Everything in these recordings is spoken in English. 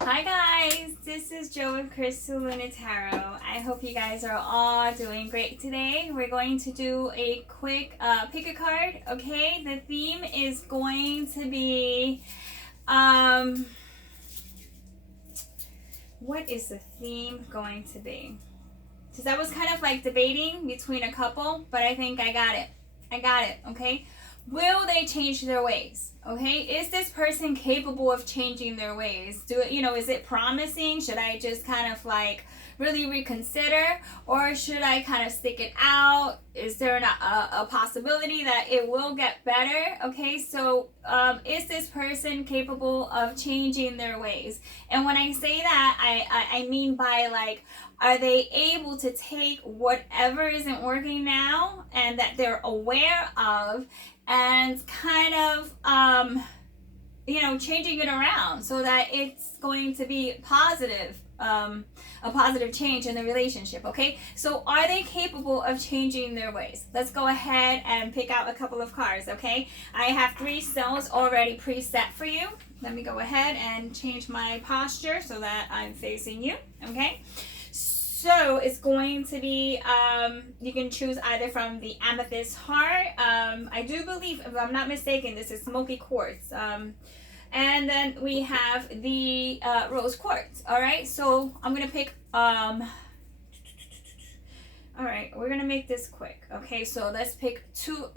Hi guys, this is Jo with Crystal Luna Tarot. I hope you guys are all doing great today. We're going to do a quick pick a card, okay? The theme is going to be, what is the theme going to be? Because I was kind of like debating between a couple, but I think I got it. Okay? Will they change their ways? Okay, is this person capable of changing their ways? Is it promising? Should I just kind of like really reconsider, or should I kind of stick it out? Is there a possibility that it will get better? Okay, so is this person capable of changing their ways? And when I say that, I mean by like, are they able to take whatever isn't working now and that they're aware of, and kind of changing it around so that it's going to be positive, a positive change in the relationship. Okay, so are they capable of changing their ways? Let's go ahead and pick out a couple of cards. Okay, I have 3 stones already preset for you. Let me go ahead and change my posture so that I'm facing you. Okay, so it's going to be, you can choose either from the Amethyst Heart. I do believe, if I'm not mistaken, this is Smoky Quartz. And then we have the Rose Quartz. All right, so I'm going to pick, all right, we're going to make this quick. Okay, so let's pick two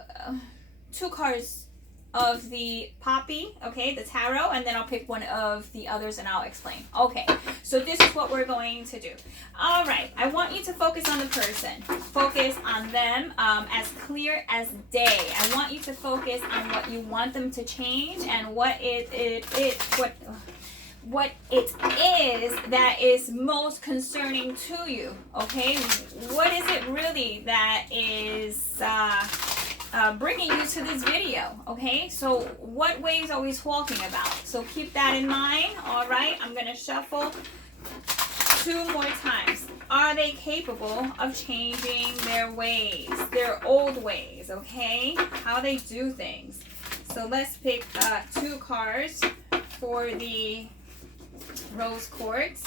cards of the Poppy, okay, the tarot, and then I'll pick one of the others and I'll explain. Okay, so this is what we're going to do. All right, I want you to focus on the person. Focus on them as clear as day. I want you to focus on what you want them to change and what it is that is most concerning to you. Okay, what is it really that is bringing you to this video? Okay, so what ways are we talking about? So keep that in mind. All right, I'm gonna shuffle 2 more times. Are they capable of changing their ways, their old ways? Okay, how they do things. So let's pick 2 cards for the Rose Quartz.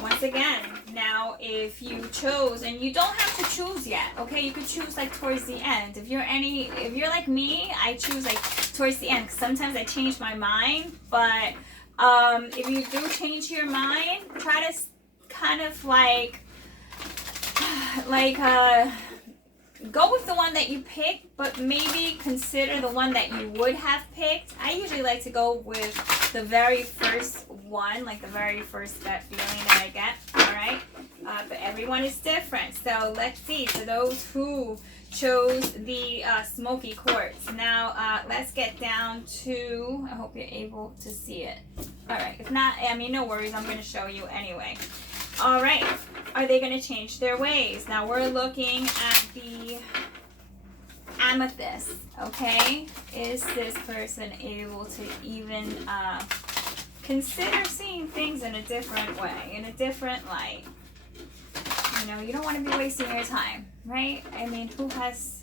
Once again, now if you chose, and you don't have to choose yet, okay, you could choose like towards the end. If you're like me, I choose like towards the end, because sometimes I change my mind. But if you do change your mind, try to kind of like go with the one that you picked, but maybe consider the one that you would have picked. I usually like to go with the very first one, like the very first gut feeling that I get. All right, but everyone is different. So let's see. For those who chose the Smoky Quartz, now let's get down to. I hope you're able to see it. All right. If not, I mean, no worries. I'm going to show you anyway. All right. Are they going to change their ways? Now we're looking at the Amethyst. Okay, is this person able to even consider seeing things in a different way, in a different light? You don't want to be wasting your time, right? I mean, who has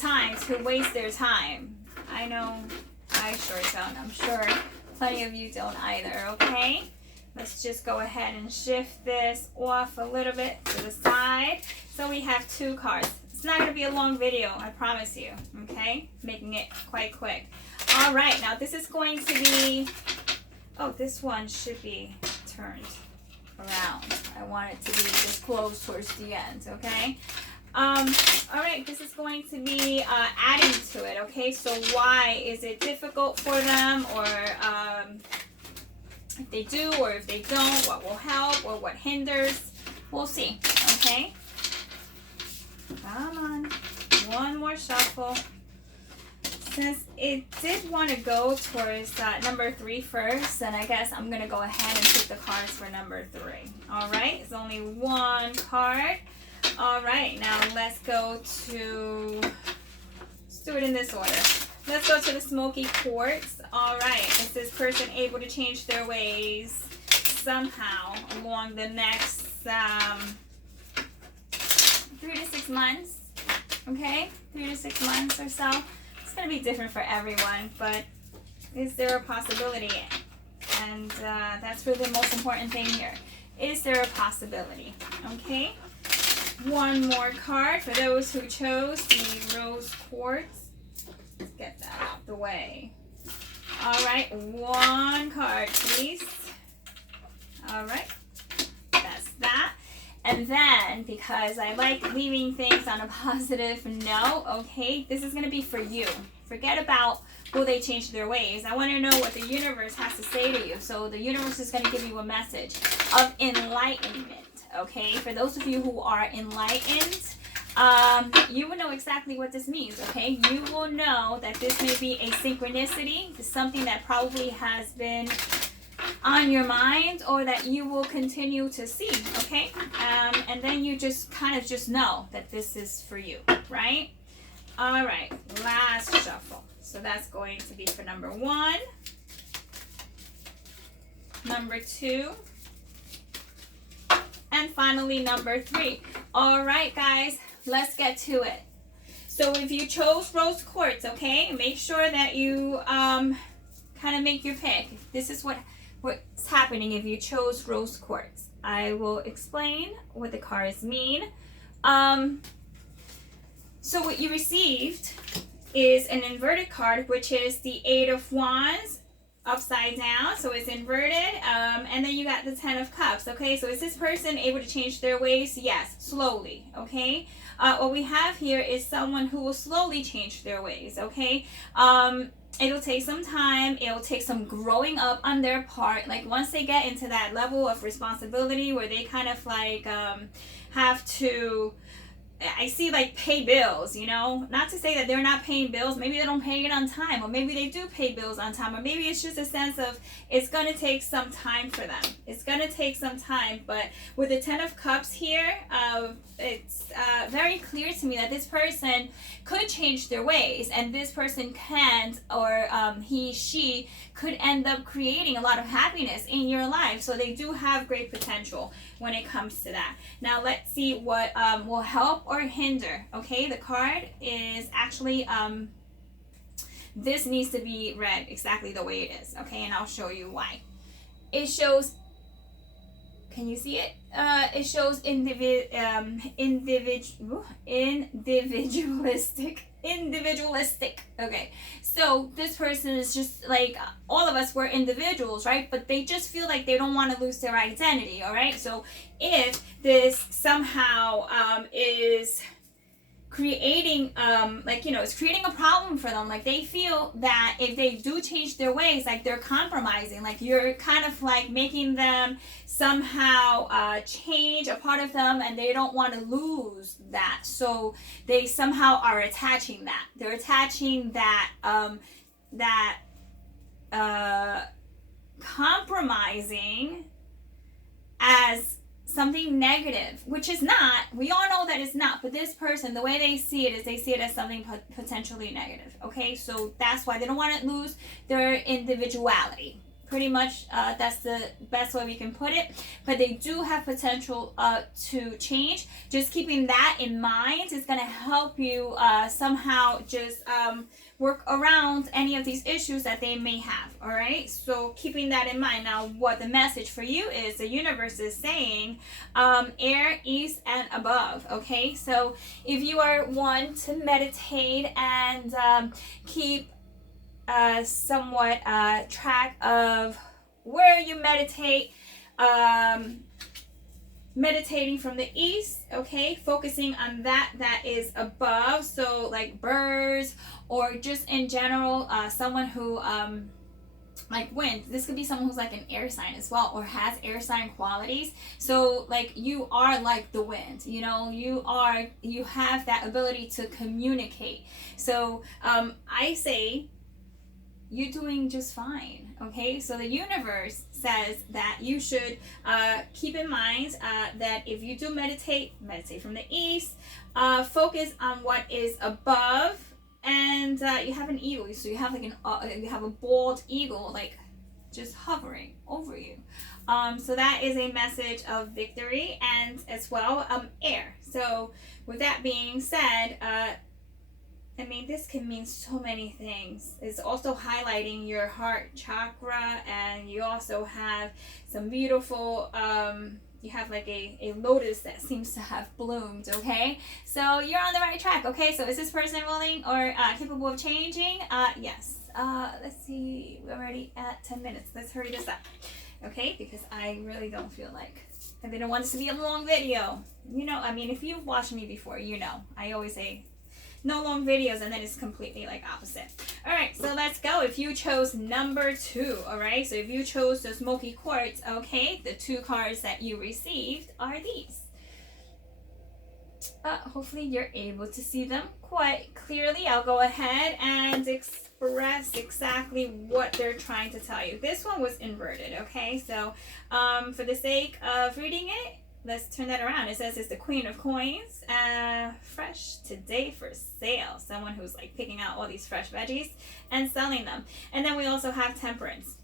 time to waste their time? I know I sure don't. I'm sure plenty of you don't either. Okay, let's just go ahead and shift this off a little bit to the side. So we have 2 cards. It's not going to be a long video, I promise you, okay? Making it quite quick. All right, now this is going to be, this one should be turned around. I want it to be just closed towards the end, okay? All right, this is going to be adding to it, okay? So why is it difficult for them, or if they do or if they don't, what will help or what hinders? We'll see, okay? Come on, one more shuffle. Since it did want to go towards number 3 first, then I guess I'm going to go ahead and pick the cards for number 3. All right, it's only 1 card. All right, now let's do it in this order. Let's go to the Smoky Quartz. All right, is this person able to change their ways somehow along the next 3 to 6 months? Okay, 3 to 6 months or so. It's going to be different for everyone, but is there a possibility And that's really the most important thing here. Is there a possibility? Okay. One more card for those who chose the rose quartz. Let's get that out of the way. All right, one card, please. All right, that's that. And then, because I like leaving things on a positive note, okay, this is going to be for you. Forget about will they change their ways. I want to know what the universe has to say to you. So the universe is going to give you a message of enlightenment, okay? For those of you who are enlightened, you will know exactly what this means, okay? You will know that this may be a synchronicity, something that probably has been on your mind or that you will continue to see, okay? And then you just kind of just know that this is for you, right? All right, last shuffle. So that's going to be for number 1, number 2, and finally number 3. All right, guys, let's get to it. So if you chose rose quartz, okay, make sure that you kind of make your pick. This is what's happening if you chose rose quartz. I will explain what the cards mean. So what you received is an inverted card, which is the 8 of Wands upside down. So it's inverted. And then you got the 10 of Cups. Okay, so is this person able to change their ways? Yes, slowly. Okay. What we have here is someone who will slowly change their ways. Okay. It'll take some time. It'll take some growing up on their part. Like once they get into that level of responsibility where they kind of like have to, I see like pay bills, you know, not to say that they're not paying bills. Maybe they don't pay it on time, or maybe they do pay bills on time, or maybe it's just a sense of it's going to take some time for them. It's going to take some time. But with the 10 of Cups here, it's very clear to me that this person could change their ways, and this person can't, or she could end up creating a lot of happiness in your life. So they do have great potential when it comes to that. Now let's see what will help or hinder. Okay, the card is actually this needs to be read exactly the way it is. Okay, and I'll show you why. It shows, can you see it? It shows individualistic. Okay, so this person is just like all of us, we're individuals, right? But they just feel like they don't want to lose their identity. All right, so if this somehow is creating it's creating a problem for them, like they feel that if they do change their ways, like they're compromising, like you're kind of like making them somehow change a part of them, and they don't want to lose that, so they somehow are attaching that. They're attaching that compromising as something negative, which is not. We all know that it's not, but this person, the way they see it is they see it as something potentially negative. Okay, so that's why they don't want to lose their individuality. Pretty much that's the best way we can put it. But they do have potential to change. Just keeping that in mind is going to help you somehow just work around any of these issues that they may have. All right, so keeping that in mind. Now what the message for you is, the universe is saying air, east, and above. Okay, so if you are one to meditate and keep somewhat track of where you meditate, meditating from the east, okay, focusing on that is above, so like birds, or just in general someone who like wind. This could be someone who's like an air sign as well, or has air sign qualities. So like you are like the wind, you know, you have that ability to communicate. So I say you're doing just fine. Okay, so the universe says that you should keep in mind that if you do meditate from the east, focus on what is above, and you have an eagle, so you have like you have a bald eagle like just hovering over you. So that is a message of victory, and as well air. So with that being said, I mean, this can mean so many things. It's also highlighting your heart chakra, and you also have some beautiful, you have like a lotus that seems to have bloomed, okay? So you're on the right track, okay? So is this person willing or capable of changing? Yes. Let's see, we're already at 10 minutes. Let's hurry this up, okay? Because I really don't feel like, I didn't want this to be a long video. You know, I mean, if you've watched me before, you know, I always say, no long videos, and then it's completely like opposite. All right, so let's go. If you chose number 2, all right, so if you chose the smoky quartz, okay, the 2 cards that you received are these. Hopefully you're able to see them quite clearly. I'll go ahead and express exactly what they're trying to tell you. This one was inverted, okay, so for the sake of reading it, let's turn that around. It says it's the Queen of Coins, fresh today for sale. Someone who's like picking out all these fresh veggies and selling them. And then we also have Temperance.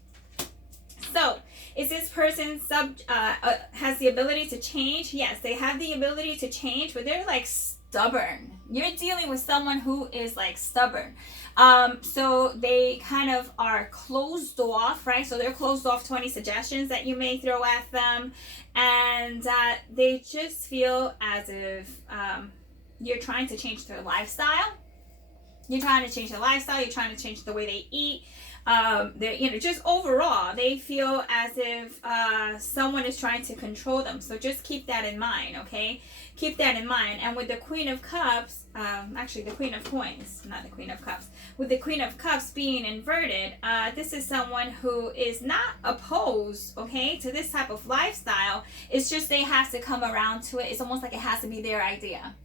So, is this person has the ability to change? Yes, they have the ability to change, but they're like stubborn. You're dealing with someone who is like stubborn. So they kind of are closed off, right? So they're closed off to any suggestions that you may throw at them. And they just feel as if you're trying to change their lifestyle. You're trying to change their lifestyle. You're trying to change the way they eat. They're, you know, just overall, they feel as if someone is trying to control them. So just keep that in mind, okay? Keep that in mind. And with the Queen of Cups, actually the Queen of Coins, not the Queen of Cups. With the Queen of Cups being inverted, this is someone who is not opposed, okay, to this type of lifestyle. It's just they have to come around to it. It's almost like it has to be their idea,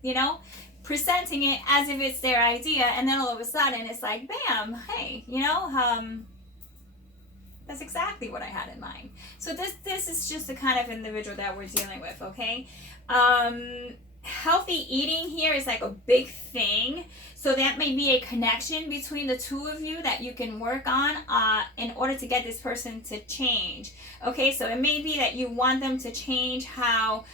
you know? Presenting it as if it's their idea, and then all of a sudden it's like, bam, hey, you know, that's exactly what I had in mind. So this is just the kind of individual that we're dealing with, okay? Healthy eating here is like a big thing. So that may be a connection between the two of you that you can work on in order to get this person to change. Okay, so it may be that you want them to change how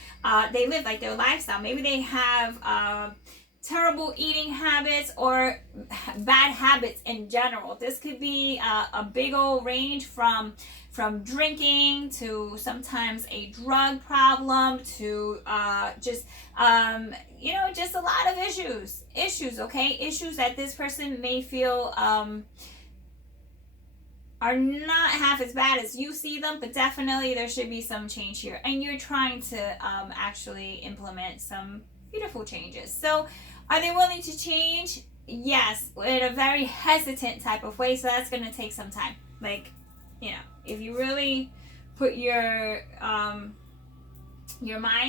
they live, like their lifestyle. Maybe they have terrible eating habits or bad habits in general. This could be a big old range from drinking to sometimes a drug problem to just you know, just a lot of issues, okay? Issues that this person may feel are not half as bad as you see them, but definitely there should be some change here. And you're trying to actually implement some beautiful changes. So are they willing to change? Yes, in a very hesitant type of way. So that's going to take some time. Like, you know, if you really put your mind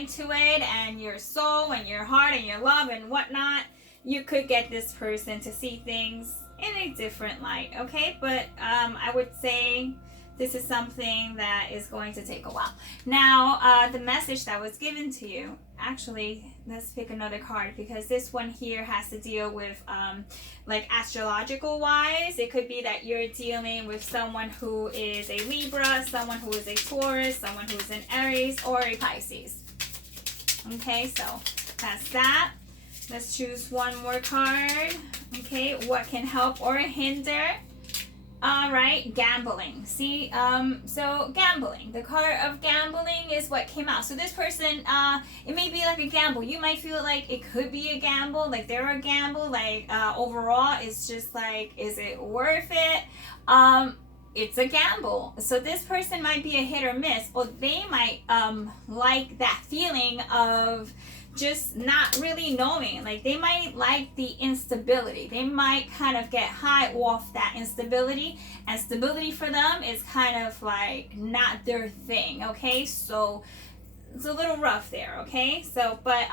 to it, and your soul and your heart and your love and whatnot, you could get this person to see things in a different light, okay? But I would say this is something that is going to take a while. Now, the message that was given to you, actually, let's pick another card, because this one here has to deal with like astrological wise. It could be that you're dealing with someone who is a Libra, someone who is a Taurus, someone who is an Aries, or a Pisces. Okay, so that's that. Let's choose one more card. Okay, what can help or hinder? All right, gambling. See, so gambling. The card of gambling is what came out. So this person, it may be like a gamble. You might feel like it could be a gamble, like they're a gamble. Like overall, it's just like, is it worth it? It's a gamble. So this person might be a hit or miss, or they might like that feeling of just not really knowing. Like they might like the instability. They might kind of get high off that instability, and stability for them is kind of like not their thing. Okay, so it's a little rough there. Okay, so but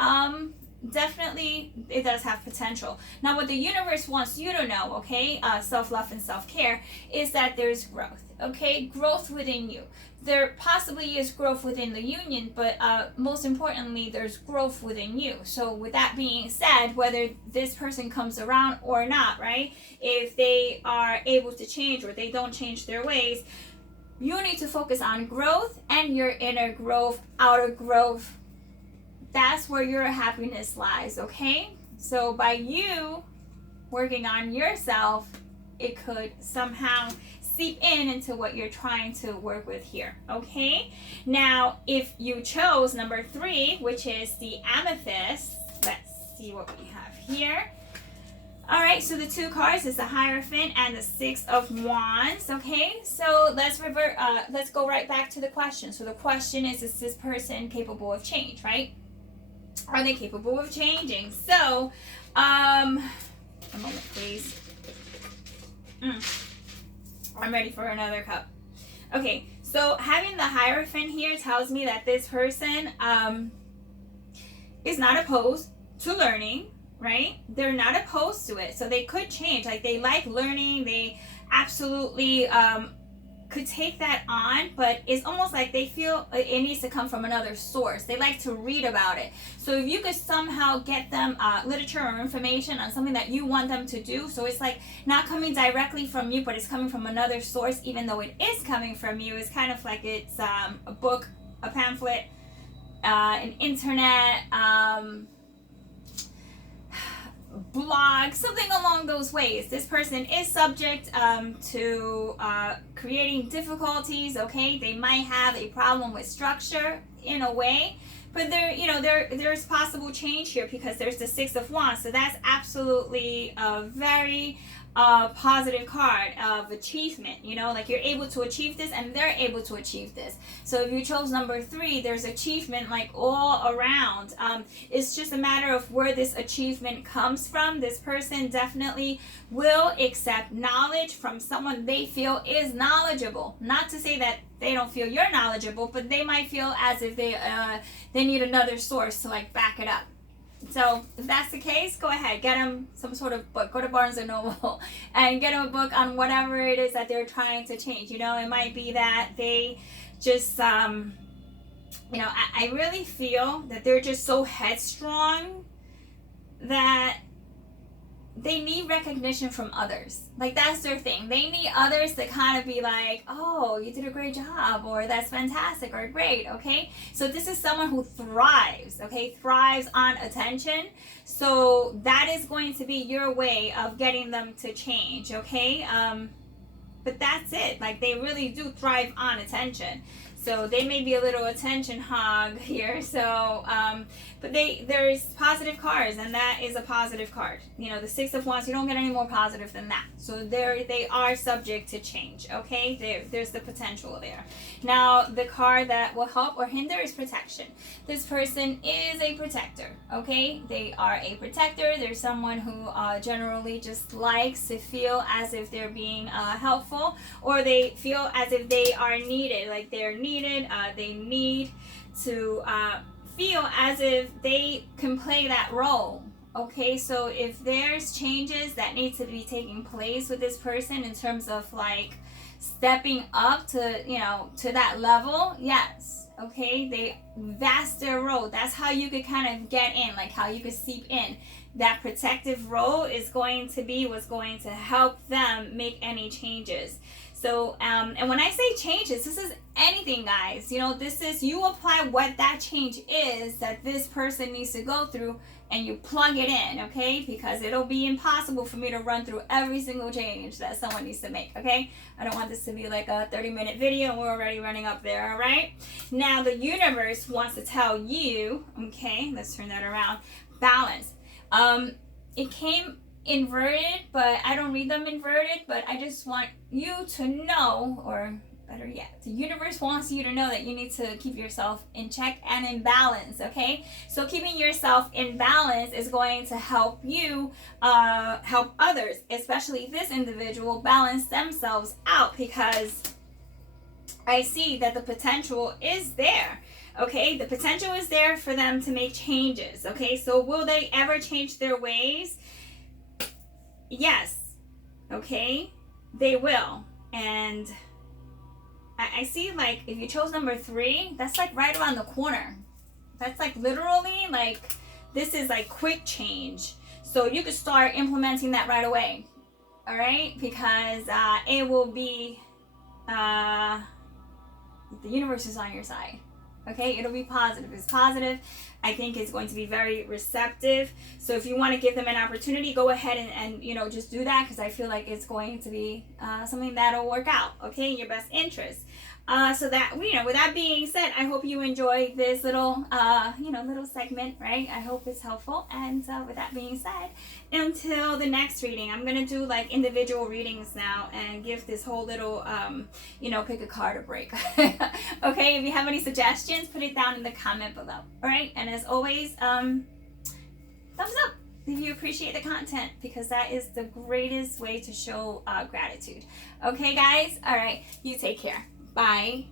definitely it does have potential. Now what the universe wants you to know, okay, self-love and self-care, is that there's growth. Okay, growth within you. There possibly is growth within the union, but most importantly, there's growth within you. So with that being said, whether this person comes around or not, right, if they are able to change or they don't change their ways, you need to focus on growth and your inner growth, outer growth. That's where your happiness lies, okay? So by you working on yourself, it could somehow seep into what you're trying to work with here. Okay, now if you chose number 3, which is the amethyst, let's see what we have here. All right, so the 2 cards is the Hierophant and the 6 of Wands. Okay, so let's go right back to the question. So the question is this person capable of change, right? Are they capable of changing? So, a moment, please. I'm ready for another cup. Okay, so having the Hierophant here tells me that this person is not opposed to learning, right? They're not opposed to it, so they could change. Like, they like learning, they absolutely could take that on, but it's almost like they feel it needs to come from another source. They like to read about it. So if you could somehow get them literature or information on something that you want them to do, so it's like not coming directly from you, but it's coming from another source, even though it is coming from you. It's kind of like it's a book, a pamphlet, an internet, blog, something along those ways. This person is subject to creating difficulties. Okay, they might have a problem with structure in a way, but there's possible change here because there's the 6 of Wands. So that's absolutely a very positive card of achievement. Like, you're able to achieve this and they're able to achieve this. So if you chose number 3, there's achievement like all around. It's just a matter of where this achievement comes from. This person definitely will accept knowledge from someone they feel is knowledgeable. Not to say that they don't feel you're knowledgeable, but they might feel as if they need another source to like back it up. So if that's the case, go ahead, get them some sort of book. Go to Barnes & Noble and get them a book on whatever it is that they're trying to change. It might be that they just, I really feel that they're just so headstrong that they need recognition from others. Like, that's their thing. They need others to kind of be like, oh, you did a great job, or that's fantastic, or great, okay? So this is someone who thrives, okay? Thrives on attention. So that is going to be your way of getting them to change, okay? But that's it. Like, they really do thrive on attention. So they may be a little attention hog here. So, but there's positive cards, and that is a positive card. The 6 of Wands, you don't get any more positive than that. So they are subject to change. Okay, there's the potential there. Now, the card that will help or hinder is protection. This person is a protector. Okay, they are a protector. They're someone who generally just likes to feel as if they're being helpful, or they feel as if they are needed. Like, they're needed. They need to feel as if they can play that role. Okay, so if there's changes that need to be taking place with this person in terms of like stepping up to to that level, yes. Okay, that's their role. That's how you could kind of get in, like how you could seep in. That protective role is going to be what's going to help them make any changes. So, and when I say changes, this is anything, guys. This is, you apply what that change is that this person needs to go through, and you plug it in, okay? Because it'll be impossible for me to run through every single change that someone needs to make, okay? I don't want this to be like a 30-minute video, and we're already running up there, all right? Now, the universe wants to tell you, okay, let's turn that around, balance. It came inverted, but I don't read them inverted, but I just want you to know, or better yet, the universe wants you to know that you need to keep yourself in check and in balance, okay? So keeping yourself in balance is going to help you help others, especially this individual, balance themselves out, because I see that the potential is there. Okay, the potential is there for them to make changes. Okay, so will they ever change their ways? Yes. Okay, they will. And I see, like, if you chose number 3, that's like right around the corner. That's like literally like, this is like quick change. So you could start implementing that right away. All right, because it will be, the universe is on your side. Okay, it'll be positive. It's positive. I think it's going to be very receptive. So if you want to give them an opportunity, go ahead and you know, just do that, because I feel like it's going to be something that'll work out, okay, in your best interest. So that, you know, with that being said, I hope you enjoy this little, you know, little segment, right? I hope it's helpful. And with that being said, until the next reading, I'm going to do like individual readings now and give this whole little, you know, pick a card a break. Okay, if you have any suggestions, put it down in the comment below. All right, and as always, thumbs up if you appreciate the content, because that is the greatest way to show gratitude. Okay, guys? All right, you take care. Bye.